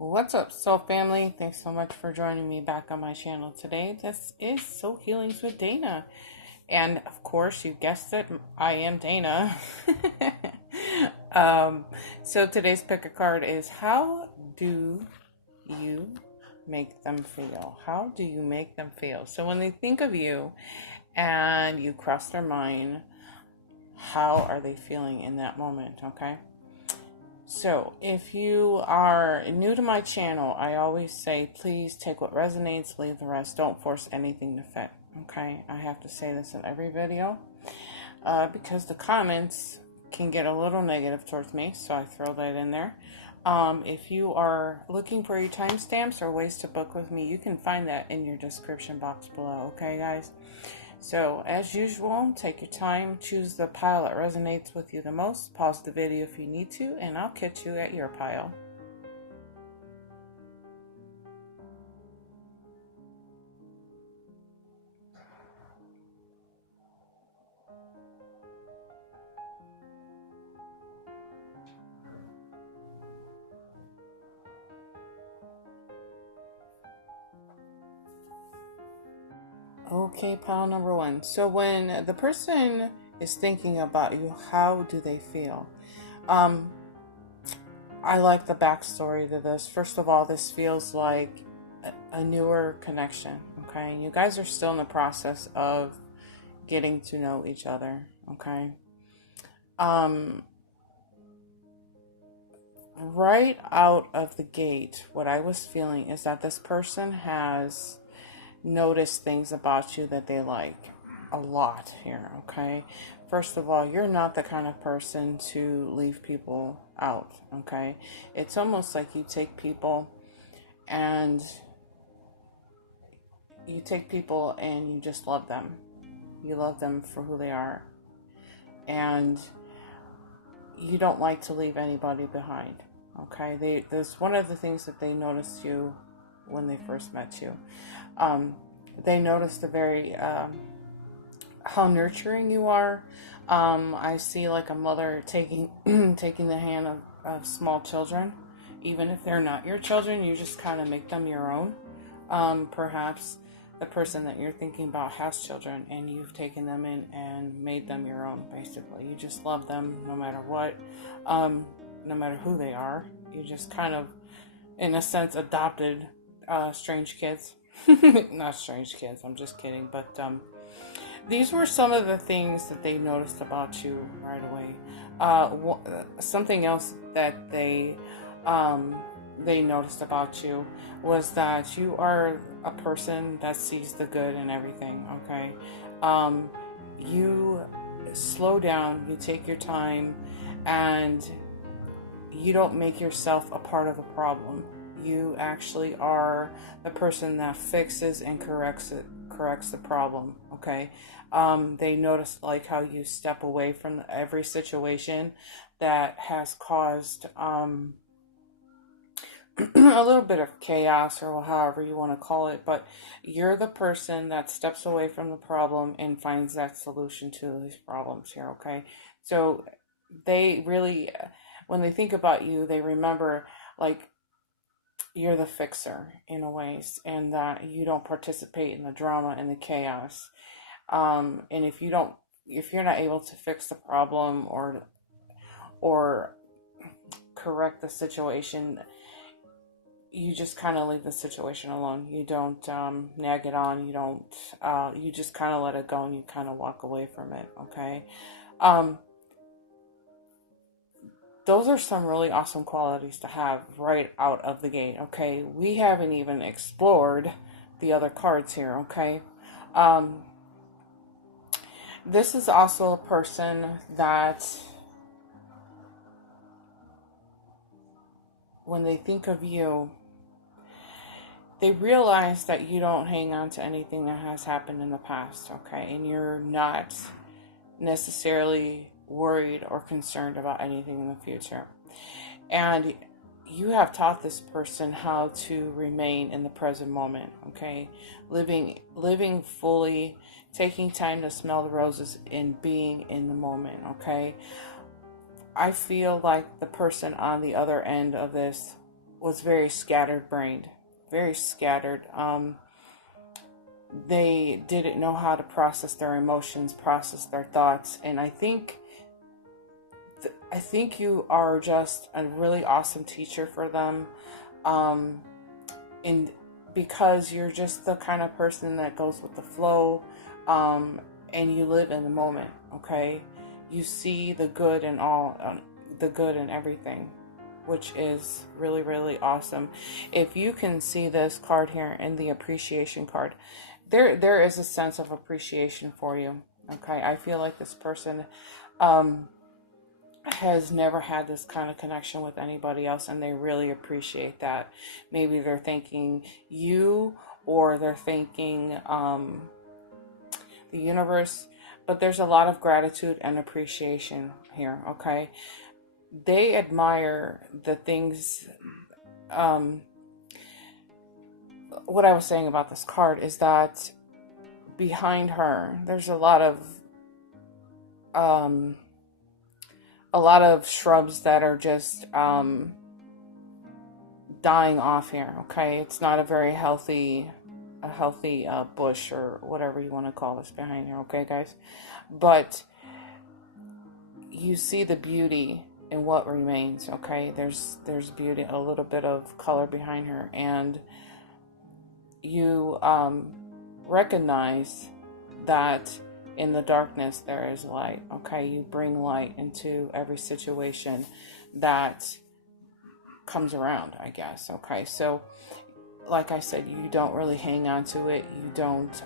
What's up, soul family? Thanks so much for joining me back on my channel today. This is Soul Healings with Dana. And of course, you guessed it, I am Dana. So today's pick a card is how do you make them feel? How do you make them feel? So when they think of you and you cross their mind, how are they feeling in that moment? Okay. So, if you are new to my channel, I always say, please take what resonates, leave the rest. Don't force anything to fit. Okay, I have to say this in every video because the comments can get a little negative towards me, so I throw that in there. If you are looking for your timestamps or ways to book with me, you can find that in your description box below. Okay, guys? So, as usual, take your time, choose the pile that resonates with you the most, pause the video if you need to, and I'll catch you at your pile. Okay, pile number one. So when the person is thinking about you, how do they feel? I like the backstory to this. First of all, this feels like a newer connection, okay? You guys are still in the process of getting to know each other, okay? Right out of the gate, what I was feeling is that this person has noticed things about you that they like a lot here, okay? First of all, you're not the kind of person to leave people out, okay? It's almost like you take people and you just love them. You love them for who they are. And you don't like to leave anybody behind, okay? There's one of the things that they noticed you when they first met you. They noticed how nurturing you are. I see like a mother taking taking the hand of small children, even if they're not your children. You just kind of make them your own. Perhaps the person that you're thinking about has children, and you've taken them in and made them your own. Basically, you just love them no matter what, no matter who they are. You just kind of, in a sense, adopted strange kids. Not strange kids, I'm just kidding. But these were some of the things that they noticed about you right away. Something else that they noticed about you was that you are a person that sees the good in everything, okay? You slow down, you take your time, and you don't make yourself a part of the problem. You actually are the person that fixes and corrects the problem, okay? They notice like how you step away from every situation that has caused a little bit of chaos, or however you want to call it, but you're the person that steps away from the problem and finds that solution to these problems here, okay? So they really, when they think about you, they remember like you're the fixer in a ways, and that you don't participate in the drama and the chaos. And if you're not able to fix the problem or correct the situation, you just kind of leave the situation alone. You don't nag it on. You don't. You just kind of let it go, and you kind of walk away from it. Okay. Those are some really awesome qualities to have right out of the gate. Okay, we haven't even explored the other cards here. Okay. This is also a person that, when they think of you, they realize that you don't hang on to anything that has happened in the past, okay? And you're not necessarily worried or concerned about anything in the future. And you have taught this person how to remain in the present moment, okay? Living fully, taking time to smell the roses, and being in the moment, okay? I feel like the person on the other end of this was very scattered brained, very scattered. They didn't know how to process their emotions, process their thoughts, and I think you are just a really awesome teacher for them, and because you're just the kind of person that goes with the flow, and you live in the moment. Okay, you see the good in all, the good in everything, which is really, really awesome. If you can see this card here in the appreciation card, there is a sense of appreciation for you. Okay, I feel like this person has never had this kind of connection with anybody else, and they really appreciate that. Maybe they're thanking you, or they're thanking the universe, but there's a lot of gratitude and appreciation here. Okay, they admire the things. What I was saying about this card is that behind her, there's a lot of shrubs that are just dying off here. Okay, it's not a very healthy bush or whatever you want to call this behind here. Okay, guys, but you see the beauty in what remains. Okay, there's beauty, a little bit of color behind her, and you recognize that in the darkness there is light. Okay, you bring light into every situation that comes around, I guess. Okay, so like I said, you don't really hang on to it. You don't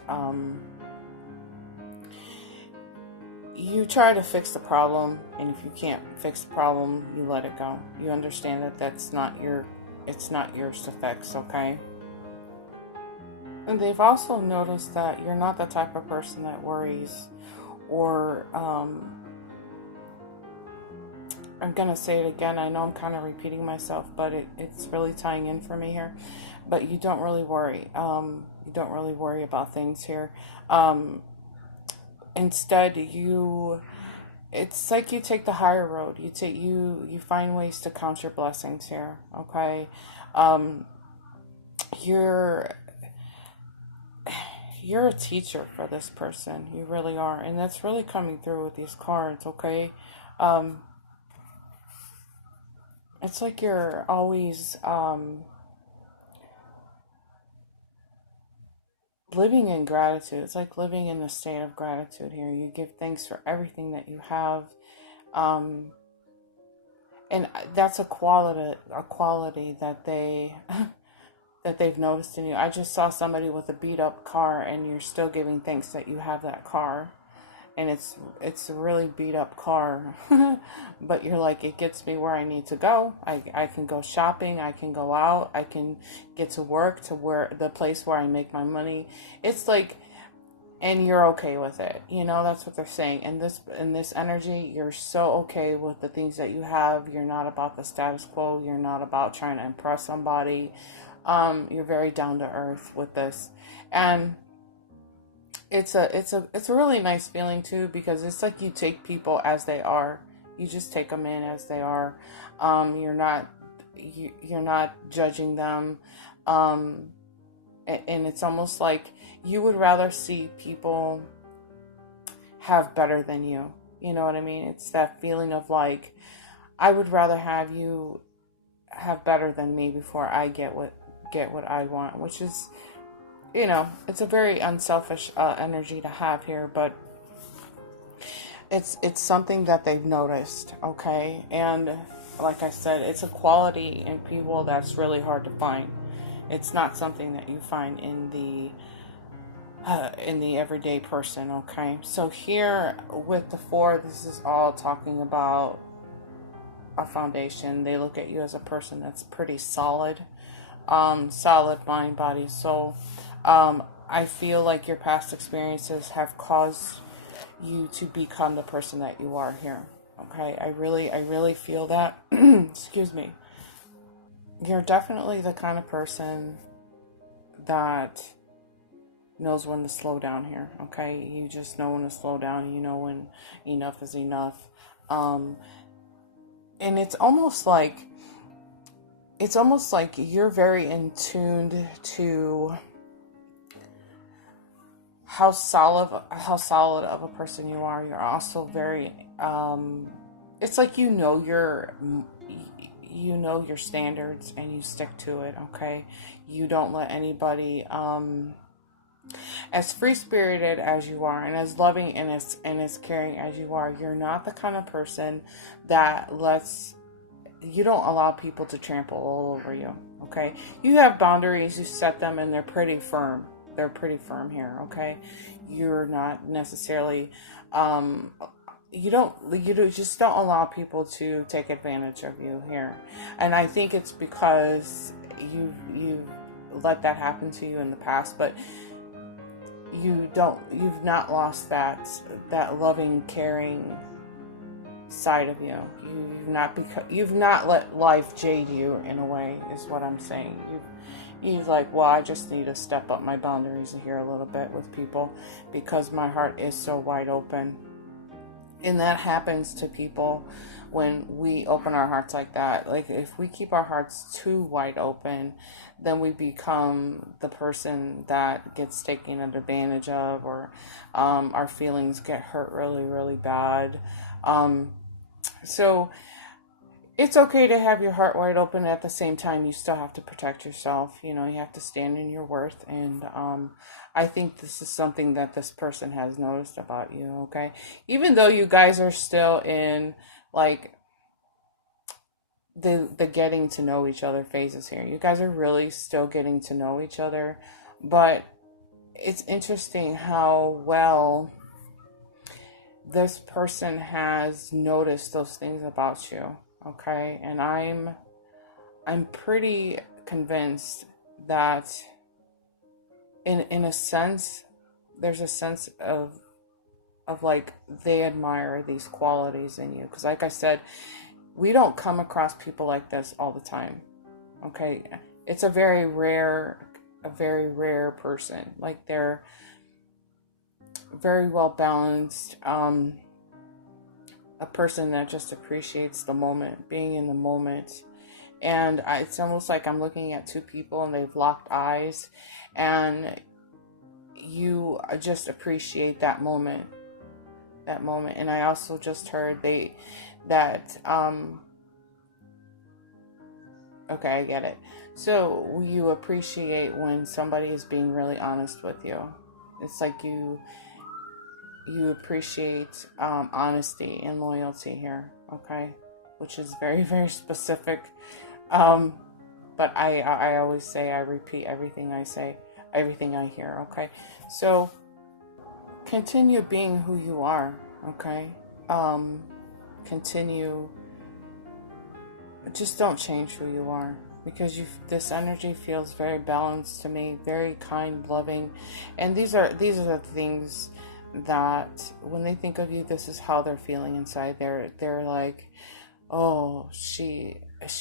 you try to fix the problem, and if you can't fix the problem, you let it go. You understand that it's not yours to fix. Okay, and they've also noticed that you're not the type of person that worries, or I'm going to say it again. I know I'm kind of repeating myself, but it's really tying in for me here. But you don't really worry. You don't really worry about things here. Instead, it's like you take the higher road. You find ways to count your blessings here. Okay, you're a teacher for this person. You really are. And that's really coming through with these cards, okay? It's like you're always living in gratitude. It's like living in a state of gratitude here. You give thanks for everything that you have. And that's a quality that they've noticed in you. I just saw somebody with a beat up car, and you're still giving thanks that you have that car, and it's a really beat up car, but you're like, it gets me where I need to go. I can go shopping, I can go out, I can get to work, to where the place where I make my money. It's like, and you're okay with it. That's what they're saying. In this energy, you're so okay with the things that you have. You're not about the status quo. You're not about trying to impress somebody. You're very down to earth with this, and it's a really nice feeling too, because it's like you take people as they are. You just take them in as they are. You're not judging them, and it's almost like you would rather see people have better than you. You know what I mean? It's that feeling of like, I would rather have you have better than me before I get what I want, which is, it's a very unselfish energy to have here, but it's something that they've noticed, okay? And like I said, it's a quality in people that's really hard to find. It's not something that you find in the everyday person, okay? So here with the 4, this is all talking about a foundation. They look at you as a person that's pretty solid. Solid mind, body, soul. I feel like your past experiences have caused you to become the person that you are here. Okay, I really feel that. Excuse me. You're definitely the kind of person that knows when to slow down here. Okay, you just know when to slow down. You know when enough is enough. And it's almost like it's almost like you're very in tuned to how solid of a person you are. You're also very it's like you know your standards and you stick to it. Okay, you don't let anybody as free-spirited as you are and as loving and as caring as you are, you're not the kind of person that you don't allow people to trample all over you. Okay, you have boundaries, you set them, and they're pretty firm. They're pretty firm here. Okay, you're not necessarily just don't allow people to take advantage of you here. And I think it's because you've let that happen to you in the past, but you've not lost that loving, caring side of you. You've not let life jade you in a way, is what I'm saying. You've like, well, I just need to step up my boundaries here a little bit with people because my heart is so wide open. And that happens to people when we open our hearts like that. Like, if we keep our hearts too wide open, then we become the person that gets taken advantage of, or our feelings get hurt really, really bad. So it's okay to have your heart wide open. At the same time, you still have to protect yourself. You know, you have to stand in your worth. And I think this is something that this person has noticed about you, okay? Even though you guys are still in, like, the getting to know each other phases here. You guys are really still getting to know each other. But it's interesting how well this person has noticed those things about you. Okay, and I'm pretty convinced that in a sense, there's a sense of like they admire these qualities in you, because like I said, we don't come across people like this all the time. Okay, it's a very rare person. Like, they're very well balanced. A person that just appreciates the moment, being in the moment. And it's almost like I'm looking at two people and they've locked eyes, and you just appreciate that moment. And I also just heard okay, I get it. So you appreciate when somebody is being really honest with you. It's like you appreciate honesty and loyalty here, okay? Which is very, very specific. But I always say, I repeat everything I say, everything I hear, okay? So continue being who you are, okay? Continue, just don't change who you are, because this energy feels very balanced to me, very kind, loving, and these are the things that when they think of you, this is how they're feeling inside. They're like, oh, she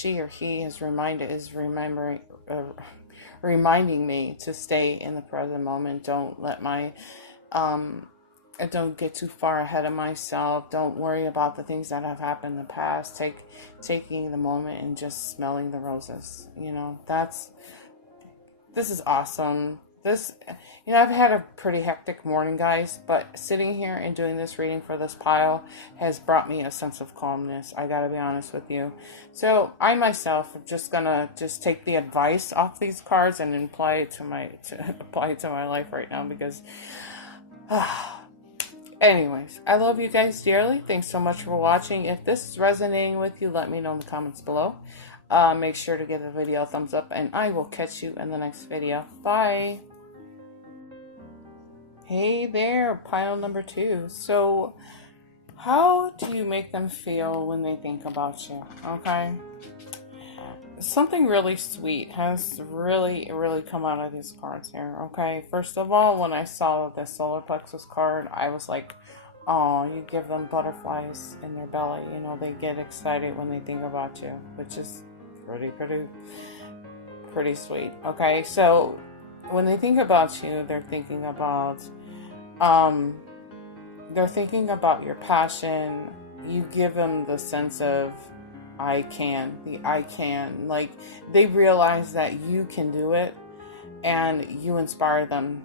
or he is reminding me to stay in the present moment. Don't let don't get too far ahead of myself. Don't worry about the things that have happened in the past. Taking the moment and just smelling the roses. You know, this is awesome. I've had a pretty hectic morning, guys, but sitting here and doing this reading for this pile has brought me a sense of calmness. I gotta be honest with you. So I myself am just gonna take the advice off these cards and apply it to my life right now, because anyways, I love you guys dearly. Thanks so much for watching. If this is resonating with you, let me know in the comments below. Make sure to give the video a thumbs up, and I will catch you in the next video. Bye. Hey there, pile number 2. So, how do you make them feel when they think about you? Okay. Something really sweet has really, really come out of these cards here. Okay. First of all, when I saw the solar plexus card, I was like, oh, you give them butterflies in their belly. You know, they get excited when they think about you, which is pretty sweet. Okay, so when they think about you, they're thinking about your passion. You give them the sense of I can, the I can. Like, they realize that you can do it, and you inspire them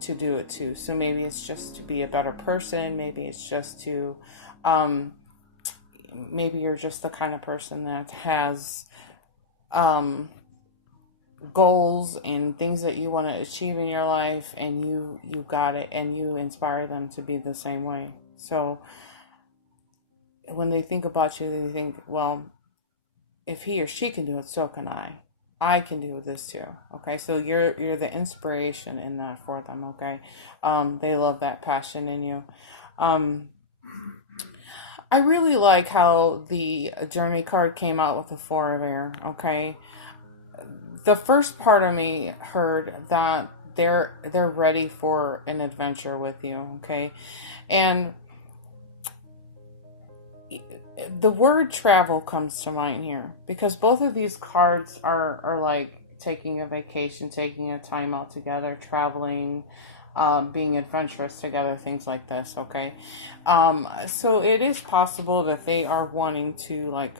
to do it too. So maybe it's just to be a better person. Maybe it's just to, um, maybe you're just the kind of person that has um, goals and things that you want to achieve in your life, and you got it, and you inspire them to be the same way. So when they think about you, they think, well, if he or she can do it, so can I. I can do this too. Okay, so you're the inspiration in that for them. Okay, they love that passion in you. Um, I really like how the journey card came out with the Four of Air. Okay, the first part of me heard that they're ready for an adventure with you. Okay, and the word travel comes to mind here because both of these cards are like taking a vacation, taking a time out together, traveling, being adventurous together, things like this. Okay, so it is possible that they are wanting to like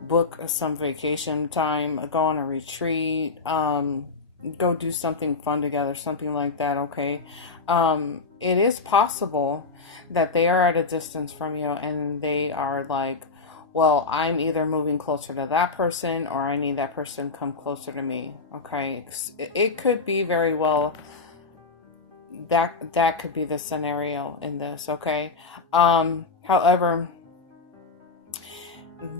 book some vacation time, go on a retreat, go do something fun together, something like that. Okay, it is possible that they are at a distance from you and they are like, well, I'm either moving closer to that person or I need that person come closer to me. Okay, it could be very well that could be the scenario in this. Okay, however,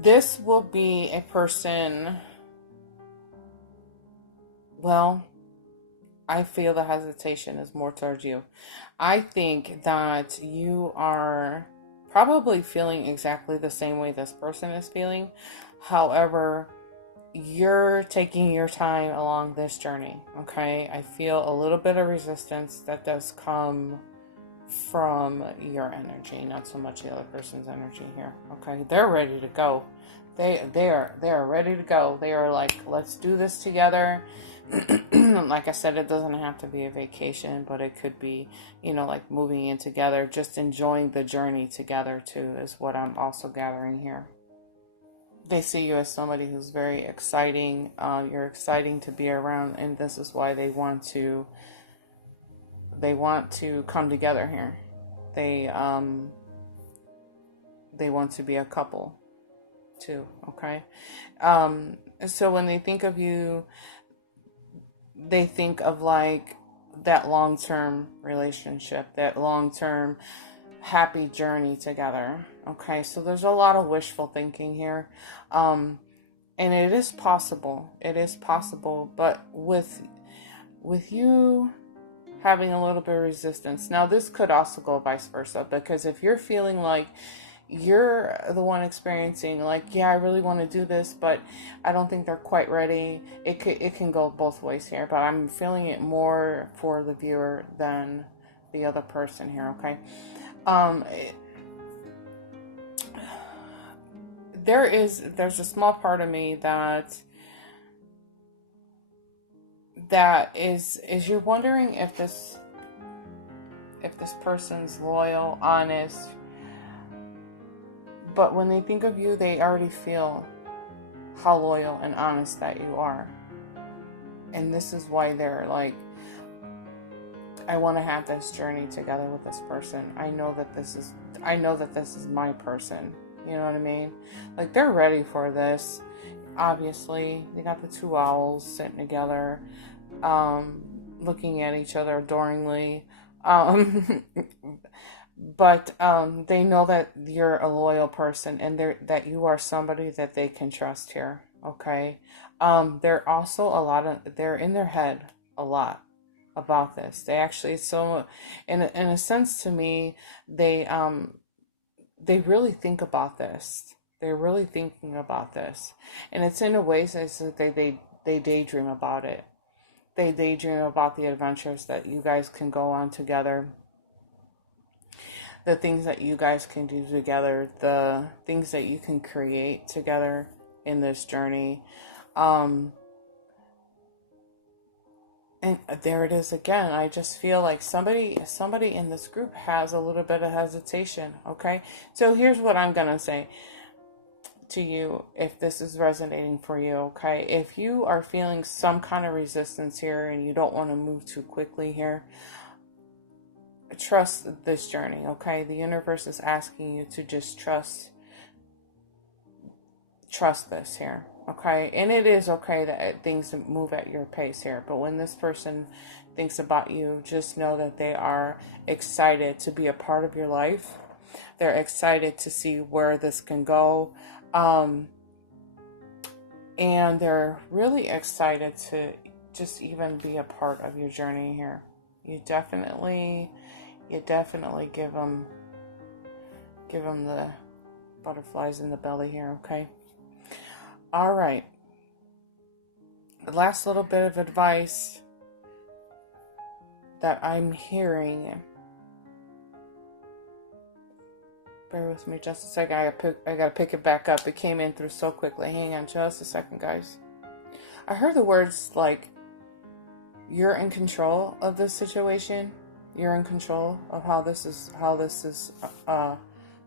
this will be a person, well, I feel the hesitation is more towards you. I think that you are probably feeling exactly the same way this person is feeling. However, you're taking your time along this journey. Okay, I feel a little bit of resistance that does come from your energy, not so much the other person's energy here. Okay, they're ready to go. They are ready to go. They are like, let's do this together. Like I said, it doesn't have to be a vacation, but it could be, like moving in together, just enjoying the journey together too, is what I'm also gathering here. They see you as somebody who's very exciting. You're exciting to be around, and this is why they want to come together here. They they want to be a couple too. Okay, so when they think of you, they think of like that long-term relationship, that long-term happy journey together. Okay, so there's a lot of wishful thinking here, and it is possible. It is possible, but with you having a little bit of resistance. Now, this could also go vice versa, because if you're feeling like you're the one experiencing like, yeah, I really want to do this, but I don't think they're quite ready, it can go both ways here, but I'm feeling it more for the viewer than the other person here. Okay, um there's a small part of me that is you're wondering if this person's loyal, honest, but when they think of you, they already feel how loyal and honest that you are. And this is why they're like, I want to have this journey together with this person. I know that this is my person. You know what I mean? Like, they're ready for this. Obviously, they got the two owls sitting together, looking at each other adoringly. But they know that you're a loyal person, and that you are somebody that they can trust here. Okay. They're also they're in their head a lot about this. They actually, so in a sense, to me, they really think about this. They're really thinking about this, and it's in a way that they daydream about it. They daydream about the adventures that you guys can go on together, the things that you guys can do together, the things that you can create together in this journey. Um, and there it is again. I just feel like somebody in this group has a little bit of hesitation. Okay, so here's what I'm gonna say. to you if this is resonating for you, okay? If you are feeling some kind of resistance here and you don't want to move too quickly here, trust this journey, okay? The universe is asking you to just trust this here, okay? And it is okay that things move at your pace here, but when this person thinks about you, just know that they are excited to be a part of your life. They're excited to see where this can go, and they're really excited to just even be a part of your journey here. You definitely give them the butterflies in the belly here, okay? All right. The last little bit of advice that I'm hearing. Bear with me just a second. I gotta pick it back up. It came in through so quickly. Hang on just a second, guys. I heard the words like, you're in control of this situation. You're in control of how this is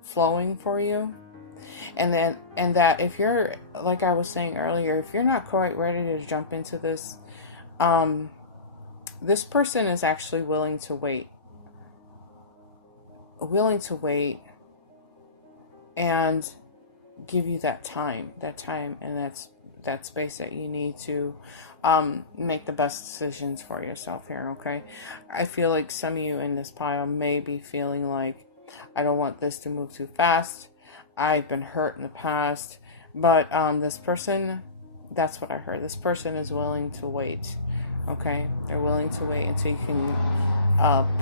flowing for you. And that if you're, like I was saying earlier, if you're not quite ready to jump into this, this person is actually willing to wait and give you that time and that space that you need to make the best decisions for yourself here, okay? I feel like some of you in this pile may be feeling like, I don't want this to move too fast. I've been hurt in the past. But this person, that's what I heard. This person is willing to wait, okay? They're willing to wait until you can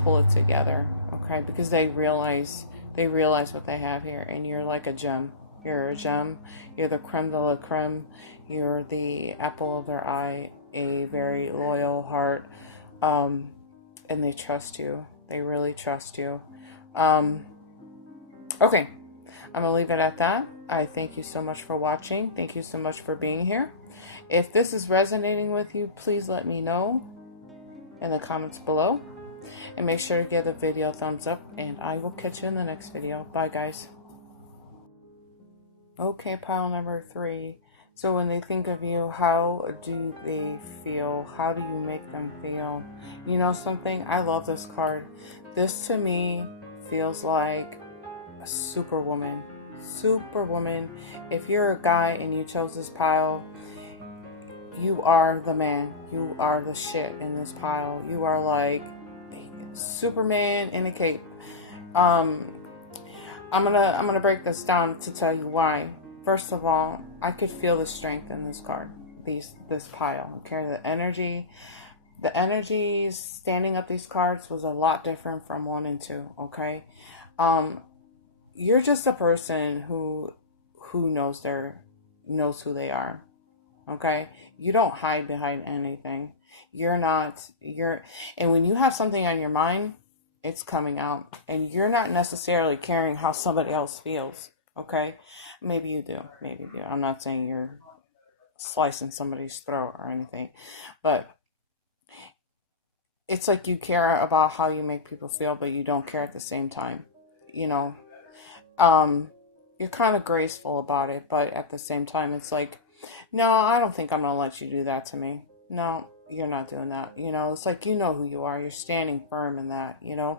pull it together, okay? Because they realize what they have here, and you're like a gem. You're a gem. You're the creme de la creme. You're the apple of their eye, a very loyal heart, and they trust you. They really trust you. Okay, I'm gonna leave it at that. I thank you so much for watching. Thank you so much for being here. If this is resonating with you, please let me know in the comments below. And make sure to give the video a thumbs up, and I will catch you in the next video. Bye, guys. Okay, pile number 3. So when they think of you, how do they feel? How do you make them feel? You know something? I love this card. This to me feels like a superwoman. Superwoman. If you're a guy and you chose this pile, you are the man. You are the shit in this pile. You are like Superman in a cape. I'm gonna break this down to tell you why. First of all, I could feel the strength in this card, this pile. Okay, the energy standing up these cards was a lot different from 1 and 2. Okay, you're just a person who knows who they are. Okay, you don't hide behind anything. And when you have something on your mind, it's coming out, and you're not necessarily caring how somebody else feels. Okay, maybe you do. I'm not saying you're slicing somebody's throat or anything, but it's like you care about how you make people feel, but you don't care at the same time. You know, you're kind of graceful about it, but at the same time, it's like, no, I don't think I'm gonna let you do that to me. No, you're not doing that. You know, it's like, you know who you are. You're standing firm in that, you know.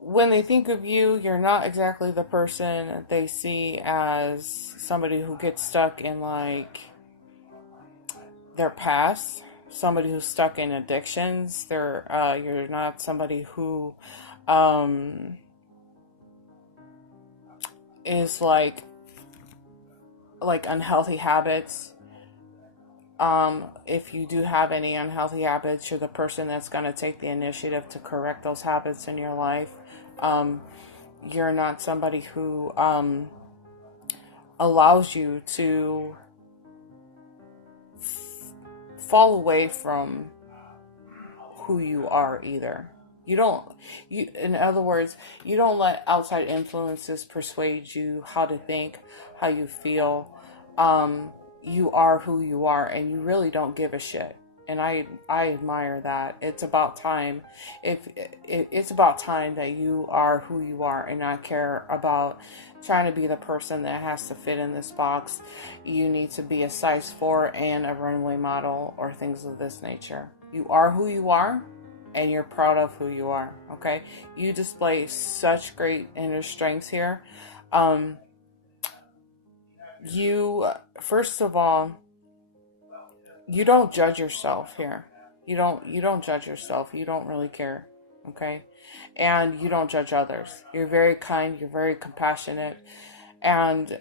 When they think of you, you're not exactly the person they see as somebody who gets stuck in like their past, somebody who's stuck in addictions. You're not somebody who is like unhealthy habits. If you do have any unhealthy habits, you're the person that's going to take the initiative to correct those habits in your life. You're not somebody who allows you to fall away from who you are either. In other words, you don't let outside influences persuade you how to think, how you feel. You are who you are, and you really don't give a shit. And I admire that. It's about time. It's about time that you are who you are and not care about trying to be the person that has to fit in this box. You need to be a size 4 and a runway model or things of this nature. You are who you are, and you're proud of who you are. Okay, you display such great inner strengths here. You, first of all, you don't judge yourself here. You don't judge yourself. You don't really care. Okay? And you don't judge others. You're very kind, you're very compassionate, and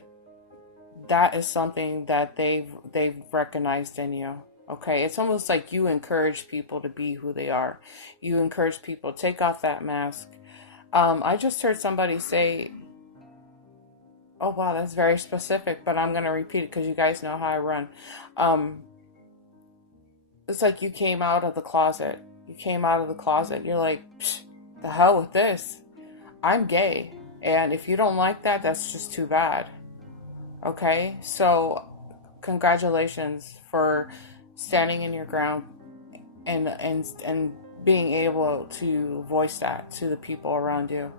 that is something that they've recognized in you. Okay? It's almost like you encourage people to be who they are. You encourage people to take off that mask. I just heard somebody say, oh wow, that's very specific, but I'm gonna repeat it because you guys know how I run. It's like you came out of the closet. You came out of the closet. You're like, the hell with this. I'm gay. And if you don't like that, that's just too bad. Okay? So, congratulations for standing in your ground and being able to voice that to the people around you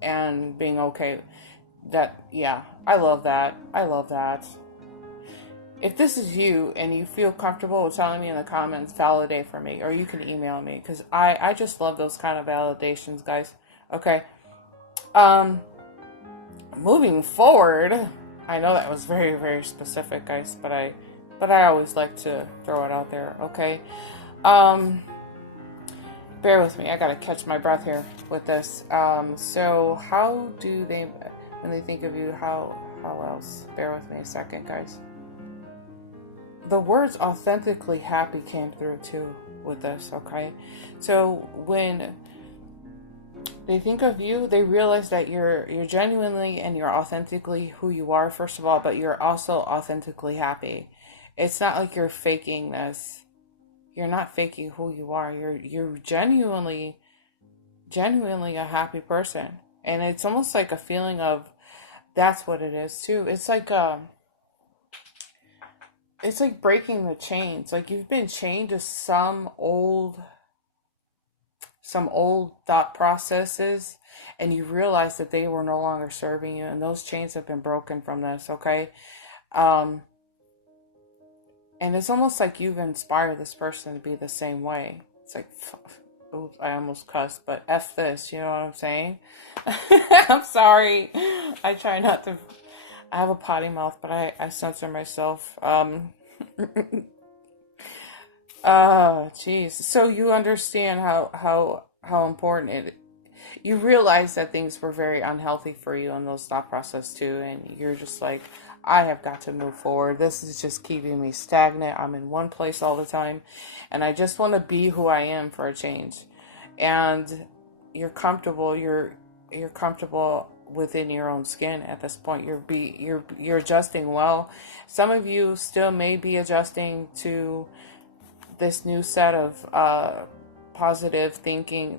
and being okay. That, yeah, I love that. I love that. If this is you and you feel comfortable with telling me in the comments, validate for me, or you can email me, because I just love those kind of validations, guys. Okay. Moving forward, I know that was very, very specific, guys, but I always like to throw it out there. Okay. Bear with me. I gotta catch my breath here with this. So how do they, when they think of you, how else? Bear with me a second, guys. The words authentically happy came through too with this, okay? So when they think of you, they realize that you're genuinely and you're authentically who you are, first of all, but you're also authentically happy. It's not like you're faking this. You're not faking who you are. You're genuinely a happy person. And it's almost like a feeling of, that's what it is too. It's like breaking the chains. Like you've been chained to some old thought processes, and you realize that they were no longer serving you, and those chains have been broken from this, okay? And it's almost like you've inspired this person to be the same way. It's like, oops, I almost cussed, but F this, you know what I'm saying? I'm sorry. I try not to. I have a potty mouth, but I censor myself. Jeez. So you understand how important it. You realize that things were very unhealthy for you in those thought process too, and you're just like, I have got to move forward. This is just keeping me stagnant. I'm in one place all the time, and I just want to be who I am for a change. And you're comfortable. You're comfortable within your own skin at this point. You're adjusting well. Some of you still may be adjusting to this new set of positive thinking,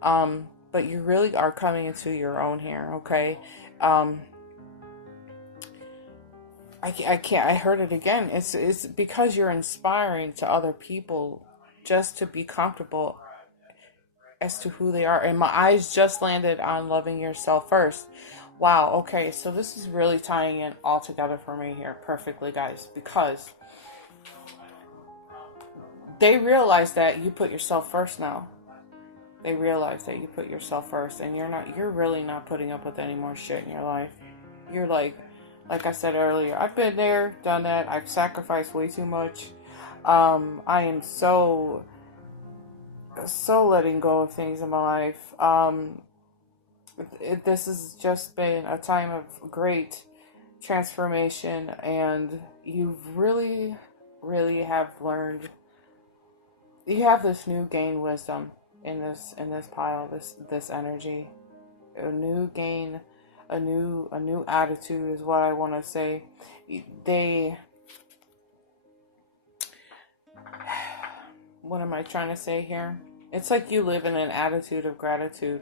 but you really are coming into your own here, okay? I heard it again. It's because you're inspiring to other people just to be comfortable as to who they are. And my eyes just landed on loving yourself first. Wow, okay, so this is really tying in all together for me here perfectly, guys, because they realize that you put yourself first now. They realize that you put yourself first, and you're really not putting up with any more shit in your life. You're like I said earlier, I've been there, done that. I've sacrificed way too much. I am so letting go of things in my life. This has just been a time of great transformation, and you've really, really have learned. You have this new gain wisdom in this pile, this energy, a new gain, a new attitude is what I want to say. What am I trying to say here? It's like you live in an attitude of gratitude,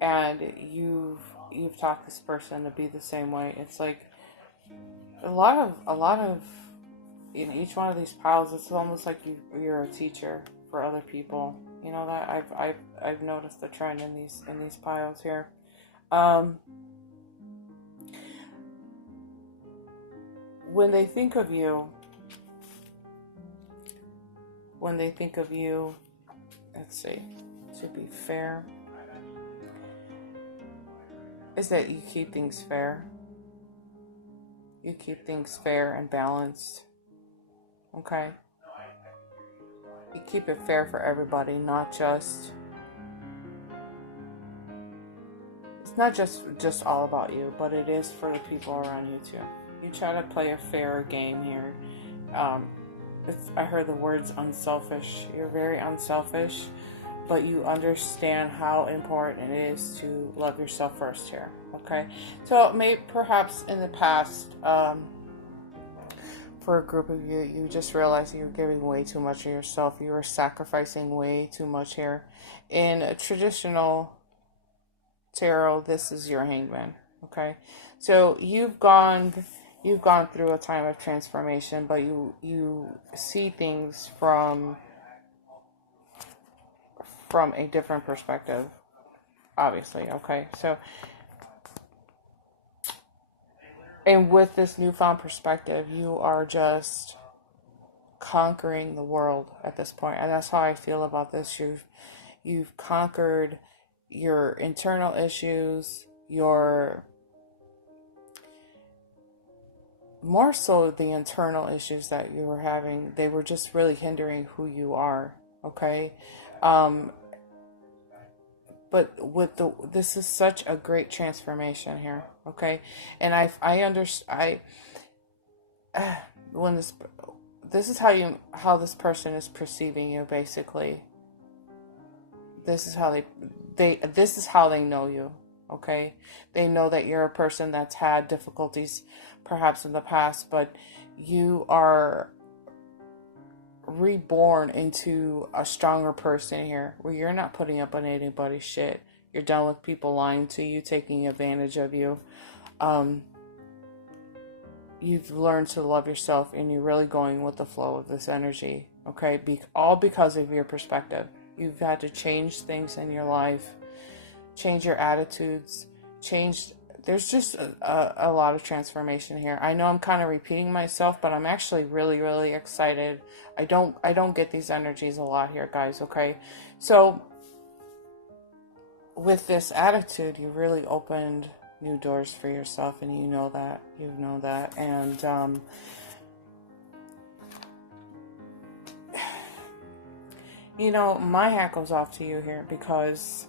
and you've taught this person to be the same way. It's like a lot of in each one of these piles, it's almost like you're a teacher for other people. You know that I've noticed the trend in these piles here. When they think of you, let's see, to be fair, is that you keep things fair. You keep things fair and balanced. Okay? You keep it fair for everybody, not just... It's not just all about you, but it is for the people around you too. You try to play a fair game here. I heard the words unselfish. You're very unselfish, but you understand how important it is to love yourself first here. Okay, so perhaps in the past, for a group of you, you just realized you were giving way too much of yourself. You were sacrificing way too much here. In a traditional tarot, this is your hangman. Okay, so you've gone through a time of transformation, but you see things from a different perspective, obviously. Okay, so, and with this newfound perspective, you are just conquering the world at this point, and that's how I feel about this. You've conquered your internal issues, more so the internal issues that you were having. They were just really hindering who you are. Okay, but this is such a great transformation here. Okay, and I understand. When this is how this person is perceiving you. Basically, this is how they know you. Okay, they know that you're a person that's had difficulties perhaps in the past, but you are reborn into a stronger person here, where you're not putting up on anybody's shit. You're done with people lying to you, taking advantage of you. You've learned to love yourself, and you're really going with the flow of this energy. Okay, all because of your perspective. You've had to change things in your life, change your attitudes, there's just a lot of transformation here. I know I'm kind of repeating myself, but I'm actually really, really excited. I don't get these energies a lot here, guys. Okay, so with this attitude, you really opened new doors for yourself, and you know that, and my hat goes off to you here, because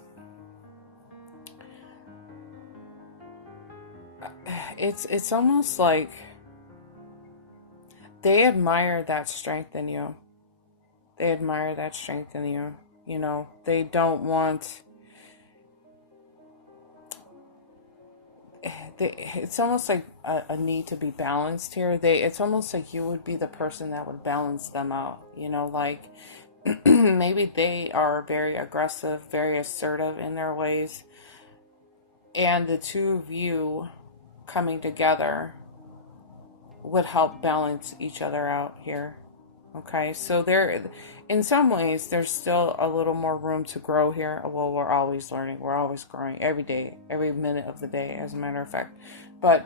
it's almost like they admire that strength in you. They don't want... it's almost like a need to be balanced here. It's almost like you would be the person that would balance them out. Like maybe they are very aggressive, very assertive in their ways, and the two of you coming together would help balance each other out here. Okay, so in some ways, there's still a little more room to grow here. Well, we're always learning, we're always growing every day, every minute of the day, as a matter of fact. But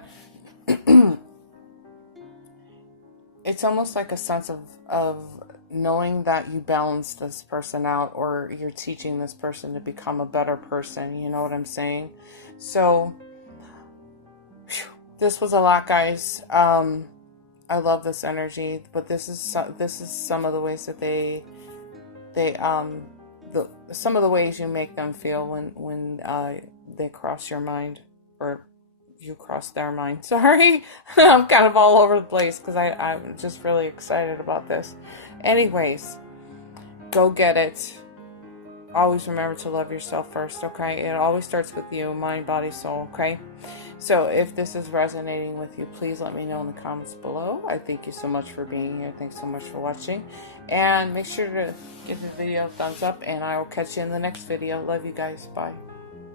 it's almost like a sense of knowing that you balance this person out, or you're teaching this person to become a better person. You know what I'm saying? So this was a lot, guys. I love this energy, but this is some of the ways that some of the ways you make them feel when they cross your mind, or you cross their mind. Sorry, I'm kind of all over the place because I'm just really excited about this. Anyways, go get it. Always remember to love yourself first, okay? It always starts with you, mind, body, soul, okay? So if this is resonating with you, please let me know in the comments below. I thank you so much for being here. Thanks so much for watching. And make sure to give the video a thumbs up, and I will catch you in the next video. Love you guys. Bye.